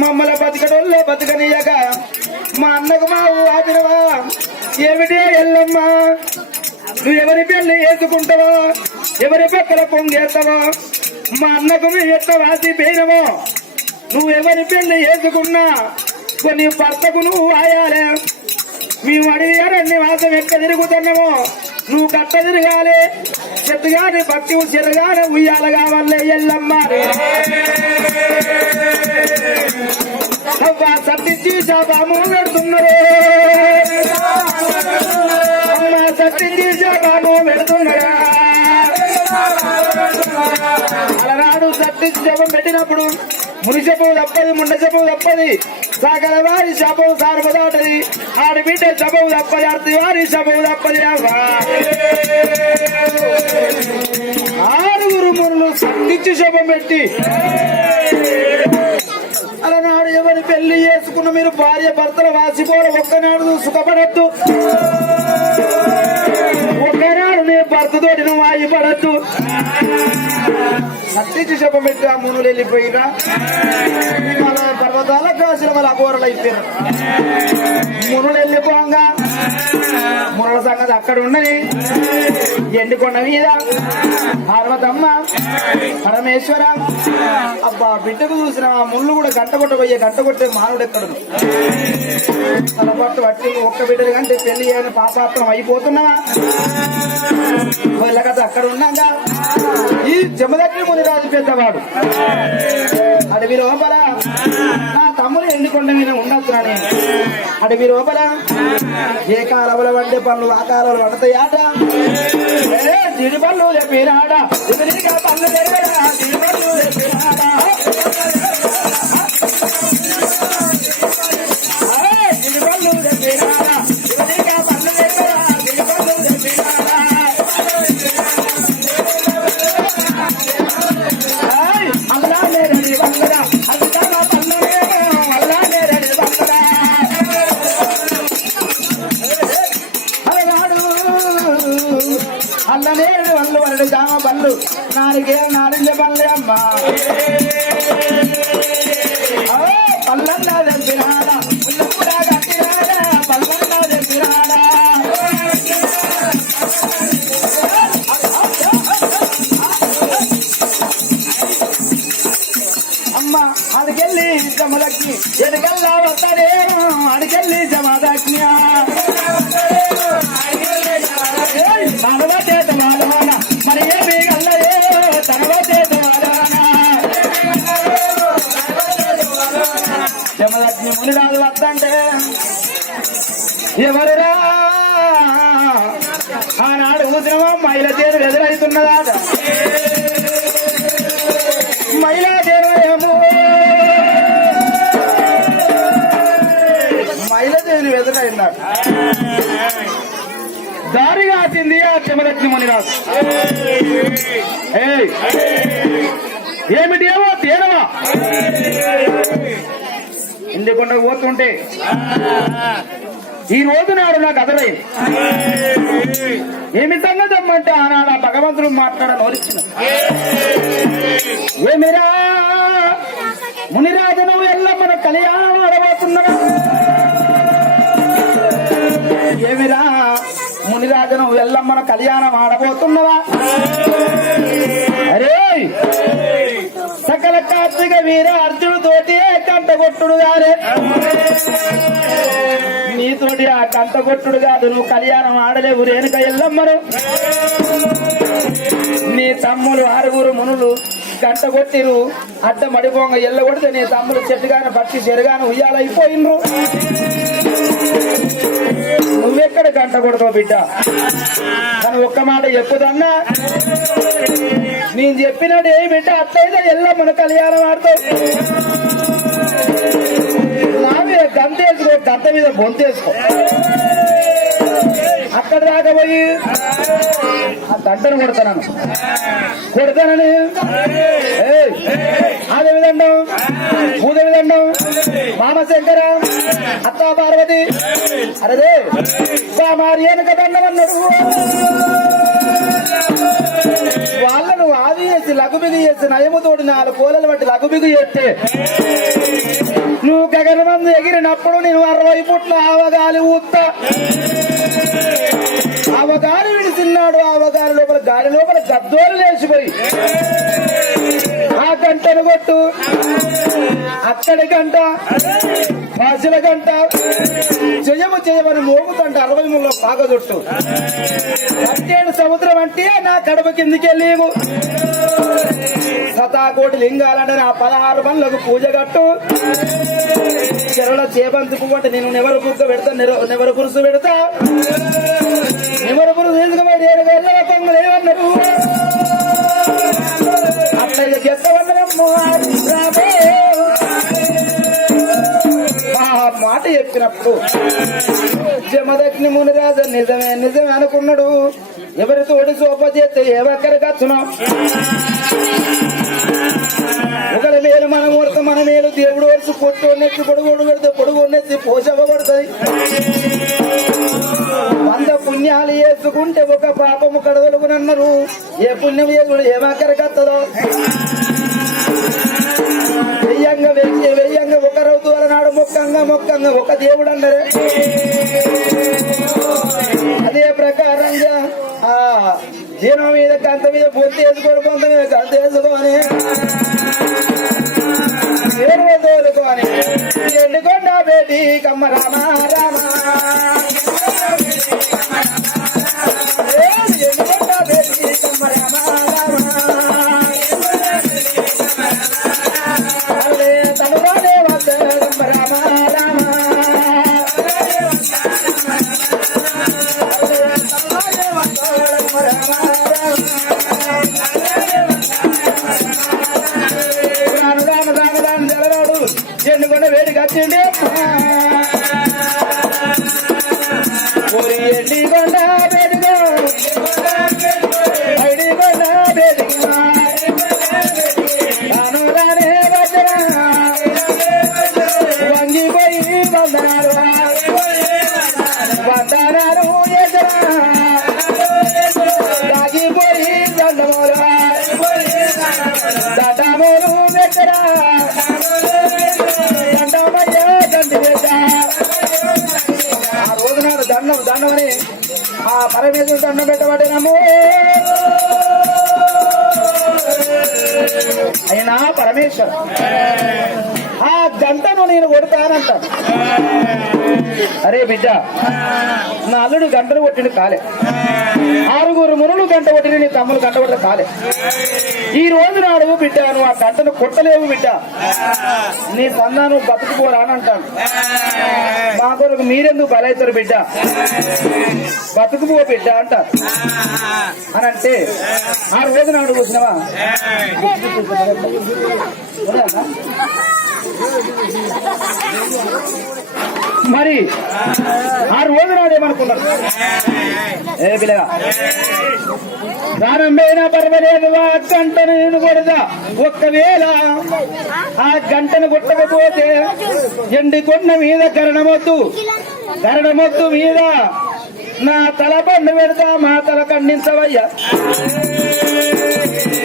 మమ్మల బతికడోళ్ళే బతకనియక మా అన్నకు మా ఆపినవా ఏమిటే ఎల్లమ్మా నువ్వు ఎవరి పెళ్లి వేసుకుంటావో ఎవరి పక్కన పొంగేస్తావో మా అన్నకు ఎట్లా వాసి పోయినవో నువ్వు ఎవరి పెళ్లి వేసుకున్నా కొన్ని భర్తకు నువ్వు ఆయాలే మేము అడిగారన్ని వాసం ఎక్క తిరుగుతున్నామో నువ్వు కట్ట తిరగాలి చెట్టుగాని భక్తి చెరగానే ఉయ్యాల కావాలే ఎల్లమ్మ సత్తించి శాపము పెడుతున్నారు సత్తించి శాపము పెడుతున్నారా అలనాడు సత్తించి శాపం పెట్టినప్పుడు ముని శపం తప్పది ముండ శపం తప్పది సకల వారి శపం సార్వదాటది ఆడి బిడ్డ శపం తప్పది అర్తి వారి శపం తప్పది ఆరుగురు మునులు సత్తించి శపం పెట్టి అలనాడు ఎవరి పెళ్లి చేసుకున్న మీరు భార్య భర్తలు వాసిపోరు ఒక్కనాడు సుఖపడద్దు ఒక్కనాడు నీ భర్తతోటి నువ్వు ఆగిపడద్దు సత్తించి శపం పెట్టి ఆ మునులు వెళ్ళిపోయినా మన పర్వతాల కాసిన వాళ్ళ అఘోరలు అయిపోయారు మునులు వెళ్ళిపోగా మునుల సంగతి అక్కడ ఉండని ఎండికొండ మీద పార్వతమ్మ పరమేశ్వర అబ్బా బిడ్డకు చూసిన ఆ ముళ్ళు కూడా గంట కొట్టే మానవుడు ఎక్కడు తన పట్టు పట్టి ఒక్క బిడ్డలు కంటే పెళ్లి చేయని పాపాత్రం అయిపోతున్నావా వీళ్ళ కథ అక్కడ ఉన్నాగా ఈ జమదగ్ని మునిరాజు పెద్దవాడు అడవి లోపల నా తమ్ముడు ఎండికొండ మీద ఉండొచ్చునా నేను అడవి లోపల ఏ కాలంలో వండే పనులు ఆ కాలంలో వండుతాయాట జిడి పనులు చెప్పినాడ పనులు జరిగాడా జిడి పనులు చెప్పినాడా జిడి పనులు చెప్పినాడా పనులు జరిగాడా జిడి పనులు చెప్పినాడా అల్లా నేరడి బంగడా అది చాలా పనులే అల్లా నేరడి బంగడా అల్లనేడు వల్లు వరడు జామ బల్లు నాలుగే నారింజ పల్లె అమ్మ పల్లన్నా తెంపినాడా పుల్ల కూడా కట్టినాడా పల్లన్నా తెంపినాడా అమ్మ అడికెళ్ళి జమలక్ష్మి ఎడగల్లా వస్తాడేమో అడికెళ్ళి జమదక్ష్మి మరి ఏమి గల్లయే జమదగ్ని మునిరాజు వద్దంటే ఎవరురా ఆనాడు ఉద్యమం మహిళ చేరు ఎదురవుతున్నదాట మహిళా చేరు ఏమో మహిళ చేరు ఎదురైందాట దారిగా వచ్చింది ఆ జమదగ్ని మునిరాజు ఏమిటి ఏమో తేనవా ఇండికొండ పోతుంటే ఈ రోజు నాడు నాకు అదరైంది ఏమి సంగతి అమ్మంటే ఆనాడు ఆ భగవంతుడు మాట్లాడని వరిచిన ఏమిరా మునిరాజు నువ్వు ఎల్లమ్మన కళ్యాణం ఆడబోతున్నాడు ఏమిరా మునిరాజను ఎల్లమ్మన కళ్యాణం ఆడబోతున్నవా అరే సకల కార్తీక వీర అర్జును తోటి కంటగొట్టుడు గారే నీతోటి ఆ కంటగొట్టుడు కాదు నువ్వు కళ్యాణం ఆడలేవు రేణుక ఎల్లమ్మను నీ తమ్ములు ఆరుగురు మునులు గంట కొట్టిరు అడ్డం అడిపోంగ ఎల్లగొడితే నీ తమ్ముడు చెట్టుగానే పక్షి చెరుగాను ఉయ్యాలైపోయినరు నువ్వెక్కడ గంట కొడతావు బిడ్డ కానీ ఒక్క మాట చెప్పుదన్నా నేను చెప్పినట్టు ఏ బిడ్డ అట్లయితే ఎల్లమ్మను కళ్యాణం ఆడతావు నా మీద గంతేసుకో గంత మీద బొంతేసుకో అక్కడ దాకా పోయి ఆ దంటను కొడతానని ఆదవి దండం పూదవి దండం మామశంకర అత్తా పార్వతి అరే మారి వెనక దండం అన్నాడు వాళ్ళను ఆది చేసి లఘుబిగు చేసి నయముతోటి 4 కోలలు బట్టి లఘుబిగు చేస్తే నువ్వు గగనమందు ఎగిరినప్పుడు నేను 60 పుట్ల ఆవగాలి ఊత్తా. ఆవగాలి విడిచిన్నాడు. ఆవగాలి లోపల గాలి లోపల గద్దోలు లేచిపోయి ఆ గంటను కొట్టు, అక్కడి గంట, భాషల గంట, చేయమని మోగుతంట 63 పాగదొట్టు. కట్టేడు సముద్రం అంటే నా కడప కిందికెళ్ళేము. శతాకోటి లింగాలంటే నా 16 బండ్లకు పూజ కట్టు. చెరల చేబంతి పువ్వు అంటే నేను నెవరు బుగ్గ పెడతా, నెవరు పురుసు పెడతా. నెవరు పురుసు తీసుకుపోయి ఏమన్నారు అట్లా చెత్తవన్నరమ్మో మాట చెప్పినప్పుడు జమదగ్ని మునిరాజు నిజమే అనుకున్నాడు. ఎవరి తోటి సోప చేస్తే ఏ ఒక్కరికి వచ్చునా ఒకరి మేలు మన ఊడత మన మేలు దేవుడు వరుస పొట్టు నెత్తి పొడుగోడు పెడితే పొడుగు నెత్తి పోషవ్వబడుతుంది. 100 పుణ్యాలు వేసుకుంటే ఒక పాపము కడగలుగునన్నారు. ఏ పుణ్యం చేసుకుంటే ఏ ఒక్కరికి వస్తుందో వెయ్యంగా ఒకరవుతూ అన్నాడు. మొక్కంగా ఒక దేవుడు అన్నారే. అదే ప్రకారంగా ఆ జీనం మీద గంత మీద బొత్తి వేసుకోడు, కొంత మీద గంత వేసుకొని తోలుకొని ఎండుకొండ బేటి కమ్మ రామ రామ ఎండుకొండ బేటి కమ్మ రామ రామ తనువాడే వద్ద కమ్మ రామ రామ ఎండుకొండ వేడి కచ్చిండి. ఎండికొండ వేడిగా ఐడికొండ వేడిగా తాను రానే వజ్ర వంగిపోయి వందనాలు ఎదురా తాగిపోయి దండమూలు దండమూలు దగ్గర ఆ రోజు నాడు దండమని ఆ పరమేశ్వరుడు దండం పెట్టబడినము. అయినా పరమేశ్వరు ఆ గంటను నేను కొడతానంటాను. అరే బిడ్డ, నా అల్లుడు గంటను కొట్టిండు కాలే. 6 మునులు గంట కొట్టిన నీ తమ్ముడు గంట కొట్టిన కాలే. ఈ రోజు నాడు బిడ్డ నువ్వు ఆ గంటను కొట్టలేవు బిడ్డ. నీ సంతానం బతుకుపోరా అని అంటాను. మా కొరకు మీరెందుకు బలవుతారు బిడ్డ, బతుకుపో బిడ్డ అంటారు అని అంటే ఆ రోజు నాడు కూర్చున్నావా మరి ఆ రోజు నాడేమనుకున్నారు? ఏ పిల్లగా ప్రారంభమైన పర్వాలేదు ఆ గంటను నేను కొడదా. ఒక్కవేళ ఆ గంటను కొట్టకపోతే ఎండికొండ మీద గరణమొత్తు మీద నా తల పండు పెడతా, మా తల ఖండించవయ్యా.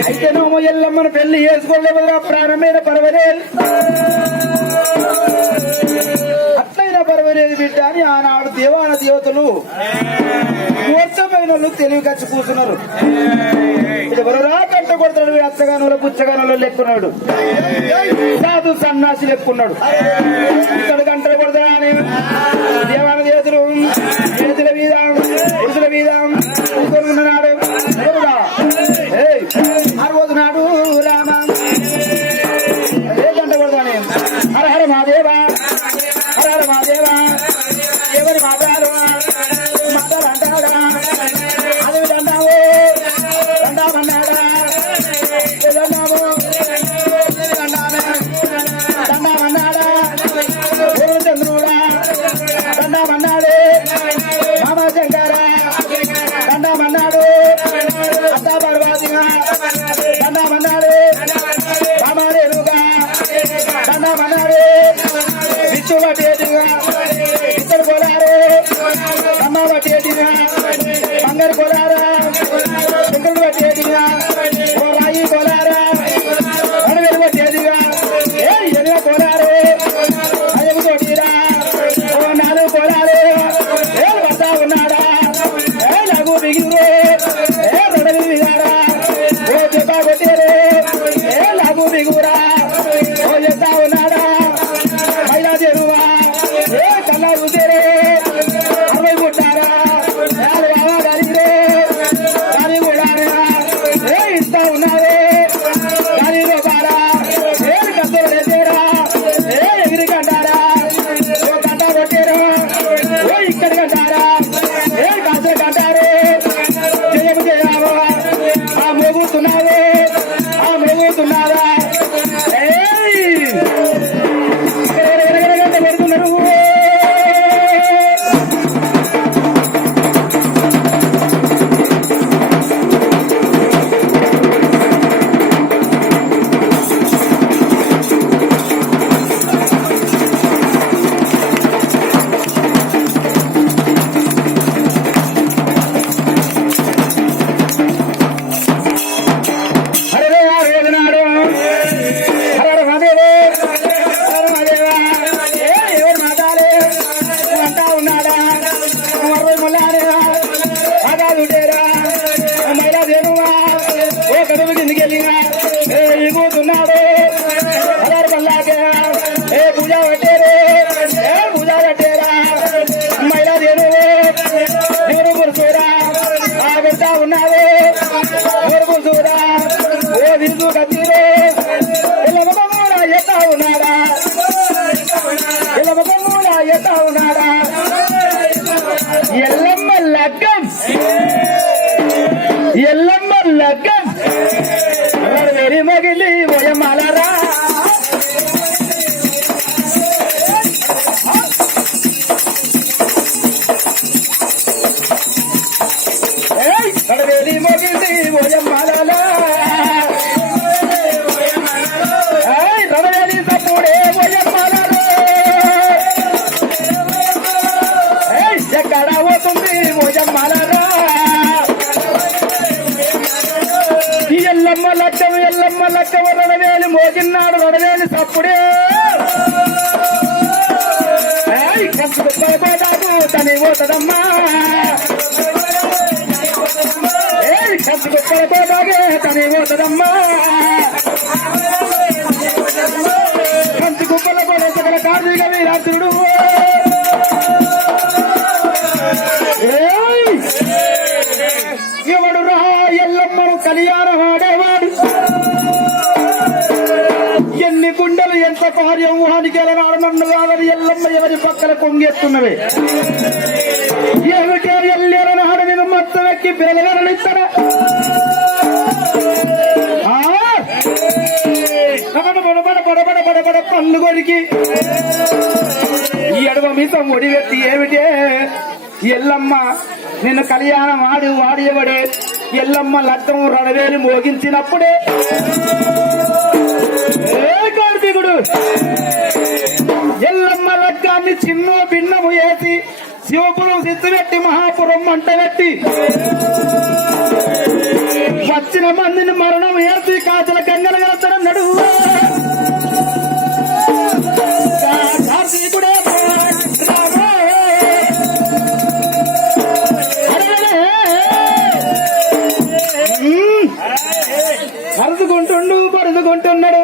అయితే నోము ఎల్లమ్మను పెళ్లి చేసుకోలేదుగా. ప్రారంభమైన పర్వాలేదు అట్లయినా పర్వాలేదు బిడ్డ అని ఆనాడు దేవాన దేవతలు మోసమైన తెలివి కచ్చి కూర్చున్నారు. ఎవరురా కంట కొడతాడు వీడు, అచ్చగానులో పుచ్చగానులో లెక్కున్నాడు, సాధు సన్నాసి లెక్కున్నాడు. ఇక్కడ గంటలు కొడతాడా అని దేవాన దేవతలు చేతుల మీద పురుషుల మీద కొనుక్కున్నాడు. ఆ రోజు నాడు రామ ఏ గంట కొడతానే హర హర మాదేవా హర హర మాదేవా ఎవరి మాట్లాడు అంటాడా అది దండాము దండామన్నాడా దండాము దండామన్నాడా చంద్రుడా దండామన్నాడే మామా శంకర దండామన్నాడు అత్త పర్వాదిగా దండామన్నాడు మామారేనుగా దండామన్నాడు విచ్చు పట్టేటిగా ఇద్దరు కొలారు అమ్మ పట్టేటిగా బంగారు కొలారా శంకరుడు పట్టేటిగా ఓ రాయి కొలారా 2,000 పట్టేటిగా ఎనిమిది కొలారు దిగురా చేస్తా ఉన్నాడా మైలా చెరువా ఏ కల్లారు తెరే అరవై పుట్టారా బాబా గారిరే గారి కూడా ఏ ఇస్తా ఉన్నారే గారి బారా ఏ కత్తలు లేదేరా ఏ ఎగిరి కంటారా ఓ కంట కొట్టేరా ఓ ఇక్కడి కంటారా ఏ కాసే కంటారు జయము జయావా ఆ మోగుతున్నావే ఆ మోగుతున్నారా పెడుతున్నారు ఎగుతున్నాడు ఏ పూజ కట్టేరే ఏ పూజ కట్టేరా మైలా దేను ఎవరు పురుషురా ఆ పెడతా ఉన్నాడు ఎవరు పురుషురా ఓ విరుదు కత్తిరే ఎల్లమ్మూల ఎత్తా ఉన్నాడా ఎల్లమ్మూల ఎత్తా ఉన్నాడా ఎల్లమ్మ లగ్గం ఎల్లమ్మ లగ్గం వెరి మగిలి ఓయమ్మలరా వెరి మగిలి ఓయమ్మలరా రడవేలి తప్పుడే ఓయమ్మలరా ఎక్కడ పోతుంది ఓయమ్మలరా ఎల్లమ్మ లక్కవ రడవేలి మోగిన్నాడు రడవేలి తప్పుడే కసుకుపోదాకు తని పోతదమ్మా కసుకుపోదాగే తని పోతదమ్మా కంచుకుప్పల పడే సకల కార్తీక వీరాత్రుడు ఎవడు రా ఎల్లమ్మను కళ్యాణం ఆడేవాడు ఎన్ని గుండెలు ఎంత కార్యం ఊహానికి ఎలనాడు నన్ను కాదని ఎల్లమ్మ ఎవరి పక్కన కొంగెత్తున్నవే ఏమిటే ఎల్లేరనాడు నేను మొత్తం ఎక్కి పిల్లలనిస్తారా బడబడ పళ్ళు కొరికి ఈ అడవ మీసం ఒడివెత్తి ఏమిటే ఎల్లమ్మ నిన్ను కళ్యాణం వాడేవాడే ఎల్లమ్మ లగ్గం రడవేలు మోగించినప్పుడే కార్తీకుడు ఎల్లమ్మ లగ్గాన్ని చిన్నో భిన్నము వేసి శివపురం సిద్ధుపెట్టి మహాపురం మంట పెట్టి వచ్చిన మందిని మరణం వేసి కాచల గంగలు కలుస్తాడన్నాడు కార్తీకుడే పరుదుకుంటున్నాడు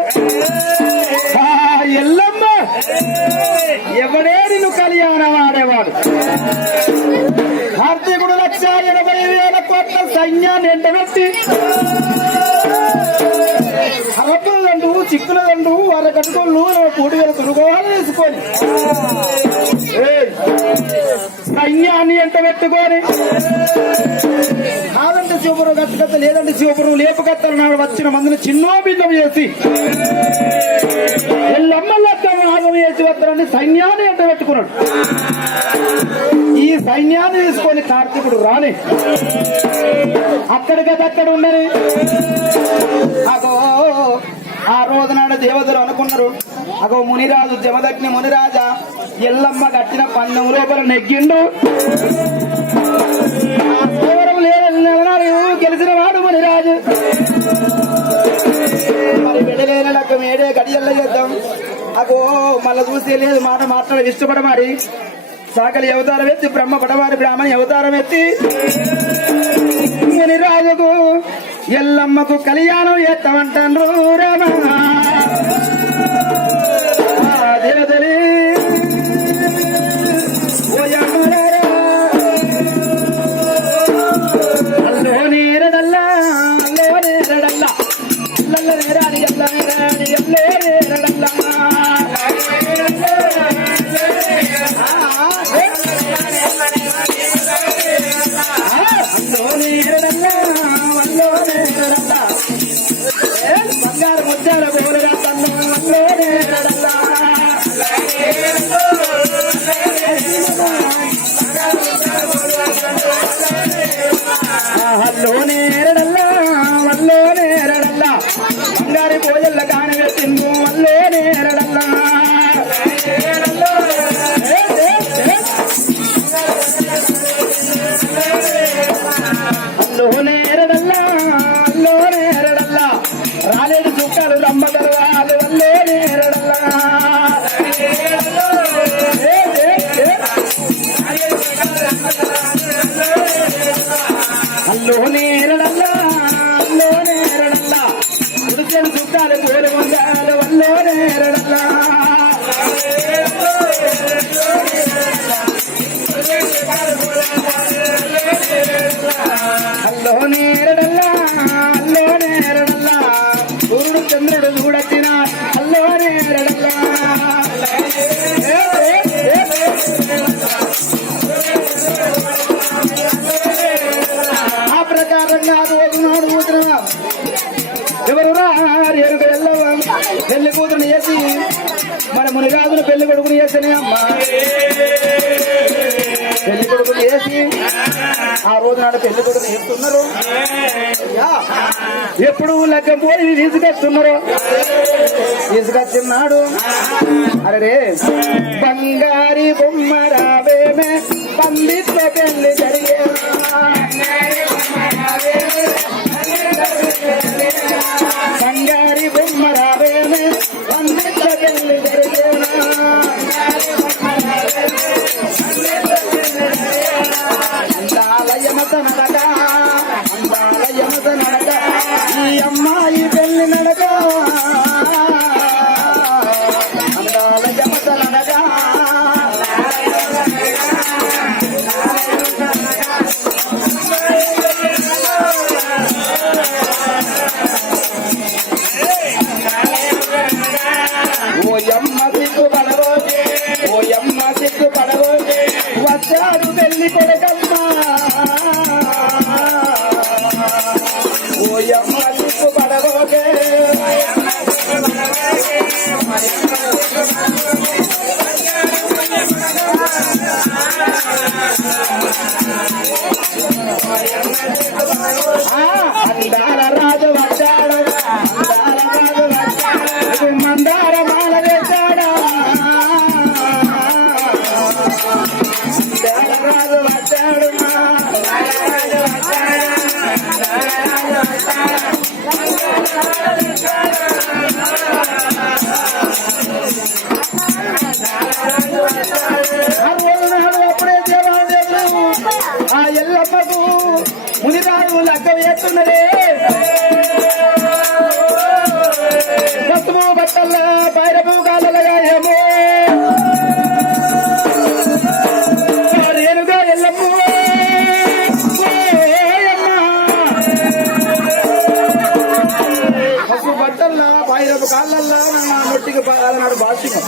ఎల్లమ్మ ఎవడే నిన్ను కళ్యాణం ఆడేవాడు కార్తీకుడు 1,80,000 కోట్ల సైన్యాన్ని ఎంటబెట్టి అరపుల దండు చిక్కుల దండు వాళ్ళ కట్టుకోళ్ళు 3,000 తుడుకోవాలి వేసుకొని సైన్యాన్ని ఎంటబెట్టుకొని కాదంటే శివపురం గచ్చగత్త లేదంటే శివపురం లేపుకత్తలు నాడు వచ్చిన మందిని చిన్నో భిన్నం చేసి ఎల్లమ్మ లగ్గం ఆగం చేసి వస్తారని సైన్యాన్ని ఎంటబెట్టుకున్నాడు. ఈ సైన్యాన్ని తీసుకొని కార్తీకుడు రాని అక్కడికక్కడ ఉండని అగో ఆ రోజు నాడు దేవతలు అనుకున్నారు అగో మునిరాజు జమదగ్ని మునిరాజా ఎల్లమ్మ కట్టిన పందెం లోపల నెగ్గిండు గెలిచిన వాడు మునిరాజు మరి బిడ్డలేని లగ్గం ఏడే గడియల్లో చేద్దాం అగో మళ్ళా చూసే లేదు మాట మాట్లాడి ఇష్టపడమారి సాకలి అవతారం ఎత్తి బ్రహ్మ పడవారి బ్రాహ్మణి అవతారం ఎత్తి మునిరాజుకు ఎల్లమ్మకు కళ్యాణం ఎత్తమంటారు రామ అల్లో నేరడల్లా అల్లో నేరడల్లా అల్లో నేరడల్లా రాలేడు చుట్టాలు రమ్మ దర్వాలు అల్లో నేరడల్లా అల్లో నేరడల్లా అల్లో నేరడల్లా ఉడిసిన చుట్టాలు కోరి ఉండాలి అల్లో నేరడల్లా అల్లో నేరడల్లా అల్లో నేరడల్లా సూర్యుడు చంద్రుడు చూడొచ్చిన అల్లో నేరడల్లా ఆ ప్రకారంగా రోజునాడు కూతురుగా ఎవరు రేణుకు వెళ్ళవా పెళ్లి కూతురుని చేసి మన మునిగాదులు పెళ్లి కొడుకుని చేస్తేనే అమ్మా పెళ్లి కొడుకుని చేసి ఆ రోజు నాడు పెళ్లి కొడుకుని చేస్తున్నారు ఎప్పుడు లెక్క పోయి తీసుకొస్తున్నారు తీసుకొచ్చిన్నాడు అరే బంగారి బొమ్మ రావేమే పండిత పెళ్లి జరిగే బంగారి బొమ్మ రావేమే పండిత పెళ్లి జరిగేనా అందాలయమత నడక అందాలయమత నడక ఈ అమ్మాయి పెళ్లి నడక అందాలయమత నడక ఓయమ్మ సిగ్గు పడబోతే ఓయమ్మ సిగ్గు పడబోతే వచ్చాడు పెళ్లి కొడుకమ్మ ఓయమ్మ సిగ్గు పడబోతే అందాల రాజు వచ్చాడు అందాల రాజు వచ్చాడు మందార మాల వేశాడా అందాల రాజు వచ్చాడు అప్పుడే దేవాదేవుడు ఆ ఎల్లమ్మకు మునిరాడు లెక్క వేస్తున్నదే బతుము బట్టల్లా బైరము గాలగా ఏమో రేణుగా ఎల్లమ్మ పసుపు బట్టల్లా బైరము కాళ్ళల్లా నా నొట్టికి నాడు బాసికం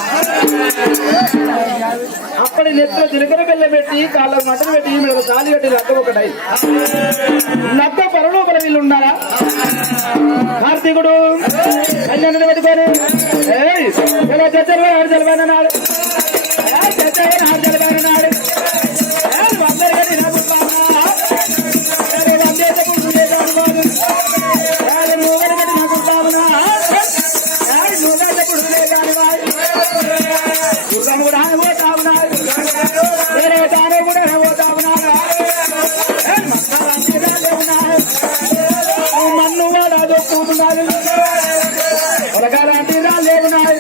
అప్పటి నెత్తిలో జీలకర్ర బెల్లం పెట్టి కాళ్ళకు మటన్ పెట్టి మీరు తాలి కట్టి లక్క ఒకటై లక్క పరలోపల వీళ్ళు ఉన్నారా కార్తీకుడు కళ్యాణుడు పెట్టుకొని ఇలా చచ్చలు ఆడు చలిపోయిన నాడు చచ్చలు ఆడు చలిపోయిన నాడు అందరు కట్టి మన్ను వాడు అదొక్కుతున్నాడు ఒలగాలంటే రాలేదు నాడు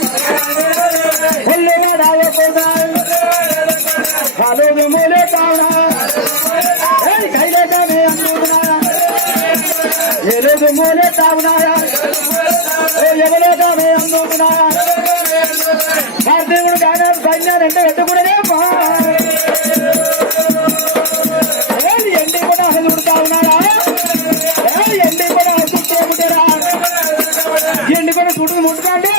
ఒళ్ళు వాడు అదొక్కున్నాడు కాలు మూలే కావునా కైలేకమే అందుకున్నాయా ఏలేదు మూలే తాగునాయా ఎవలేకమే అందుకున్నాయా కార్తీకుడు కానీ సైన్యాన్ని పెట్టుకునే ఎండి కూడా ఉడుతా ఉన్నాడా ఎండి కూడా చుట్టేముంటారా ఎండి కూడా చుట్టూ ముట్టుకంటే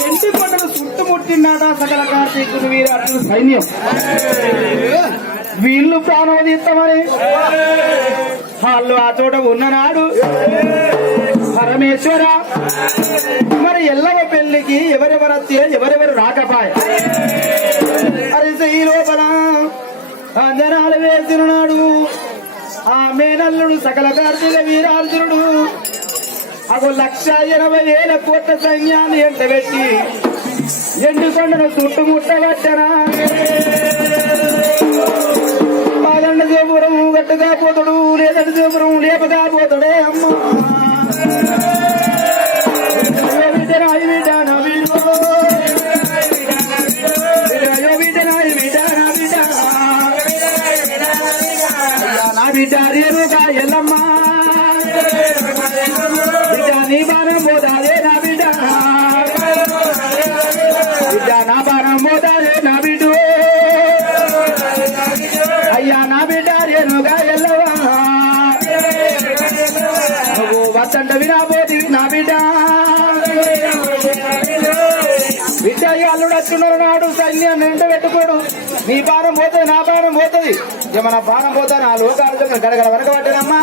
ఎండి కొండలు చుట్టుముట్టినాడా సకల కార్తీకుడు వీరాడు సైన్యం వీళ్ళు ప్రాణం తీస్తామని వాళ్ళు ఆ చోట ఉన్ననాడు పరమేశ్వర మరి ఎల్లవ పెళ్లికి ఎవరెవరత్తే ఎవరెవరు రాకపాయ ఈ లోపల అంజనాలు వేసినాడు ఆ మేనల్లుడు సకల కార్తీక వీరార్జునుడు అగో 1,80,000 కోట్ల సైన్యాన్ని ఎంటబెట్టి ఎండుకొండను చుట్టుముట్టవచ్చనా పాదండ గోపురం గట్టుగా పోతాడు లేదంటే గోపురం లేపగా పోతాడే అమ్మ నా బిడ్డ రేరుగా ఎల్లమ్మా బిడ్డ నీ బాణం పోదాదే నా బిడ్డ బిడ్డ నా బాణం పోదాదే నా బిడ్డ అయ్యా నా బిడ్డ రేరుగా ఎల్లవా నువ్వు వద్దంట వినాబోది నా బిడ్డ బిడ్డ అల్లుడు వచ్చున్నారు నాడు సైన్యాన్ని ఎంట పెట్టుకోడు నీ బాణం పోతుంది నా బాణం పోతుంది ఏమన్నా బాణం పోతా నా లోకాలు గడగడ వరకు పట్టినమ్మా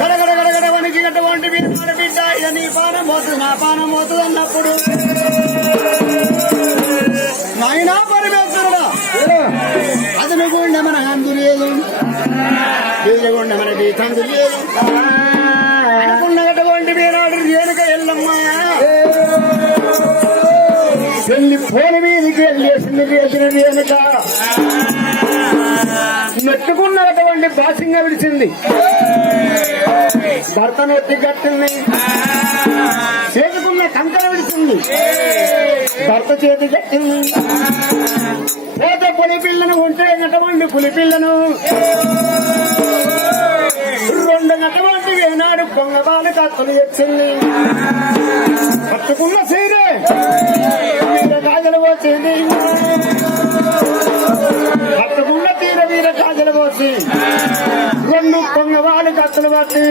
గడగడ గడగడ వనికి అటువంటి మన బిడ్డ ఇక నీ బాణం పోతుంది నా బాణం పోతుంది అన్నప్పుడు నాయనా పరమేశ్వరుడా అతను గుండె మన హంగు లేదు గుండె మన తండ్రి లేదు అనుకున్నటువంటి మీనాడు రేణుక ఎల్లమ్మా పెళ్లి పోని మీదికి వెళ్ళేసింది వేసిన రేణుక నెట్టుకున్నటువంటి బాసింగా విడిచింది భర్త నెత్తి కట్టింది చేతుకున్న కంకర విడిచింది భర్త చేతి కట్టింది పోత పులి పిల్లను ఉంటే నటువంటి పులి పిల్లను 2 నటువంటి వేనాడు పొంగబాలు కత్తులు ఎచ్చింది పట్టుకున్న సీరే కాజలు పోసింది పట్టుకున్న తీర వీర కాజలు పోసి 2 పొంగబాలు కత్తులు పట్టి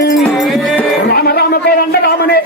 రామ రామ కోరంట రామనే